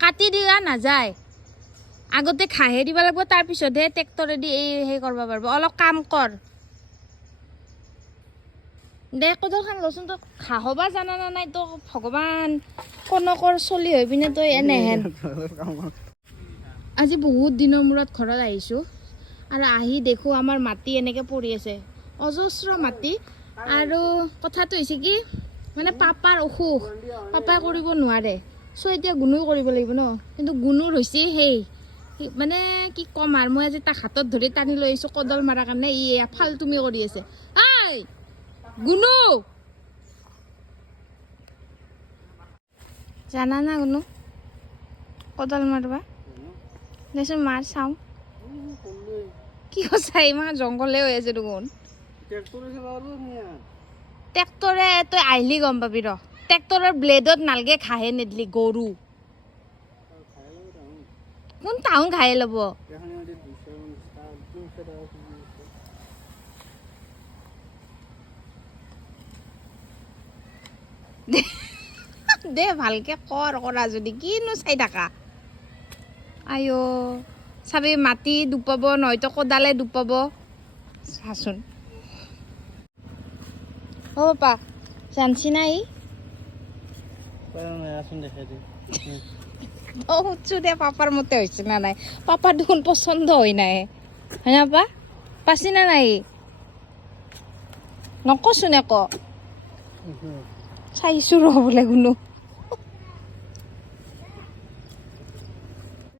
কাটি দিয়া নাযায় আগতে ঘাঁহে দিব লাগিব তাৰ পিছতহে ট্ৰেক্টৰেদি এই হে কৰিব পাৰিব অলপ কাম কৰ দে কোদালখন লচোন তই ঘাঁহবা জানা না নাই তো ভগৱান কনকৰ চলি হৈ পিনে তই এনেহেন আজি বহুত দিনৰ মূৰত ঘৰত আহিছোঁ আৰু আহি দেখোঁ আমাৰ মাটি এনেকৈ পৰি আছে অজস্ৰ মাটি আৰু কথাটো হৈছে কি মানে পাপাৰ অসুখ পাপাই কৰিব নোৱাৰে চ' এতিয়া গুণুই কৰিব লাগিব ন কিন্তু গুণুৰ হৈছে সেই মানে কি ক'ম আৰু মই আজি তাক হাতত ধৰি টানি লৈ আহিছোঁ কদল মাৰাৰ কাৰণে ই ফালতুমি কৰি আছে আই গুণু জানা না গুণু কদল মাৰবা দেচোন মাৰ চাওঁ কি কৈছা ইমান জংঘলে হৈ আছে দেখোন ট্ৰেক্টৰে তই আহিলি গম পাবি ৰ ট্ৰেক্টৰৰ ব্লেডত নালগে ঘাঁহে নেদলি গৰু কোন তাহোন ঘাঁহে ল'ব দে ভালকে কৰা যদি কিনো চাই থাকা আইঅ চাবি মাটি দুপাব নহয়তো কোদালে দুপাব চাচোন অ পাপা জানছি নাই সুধছো দে পাপাৰ মতে হৈছে না নাই পাপাৰ দেখোন পচন্দ হৈ নাই হয় না পা পাছি না নাই নকচোন একো চাইছো ৰ বোলে কোনো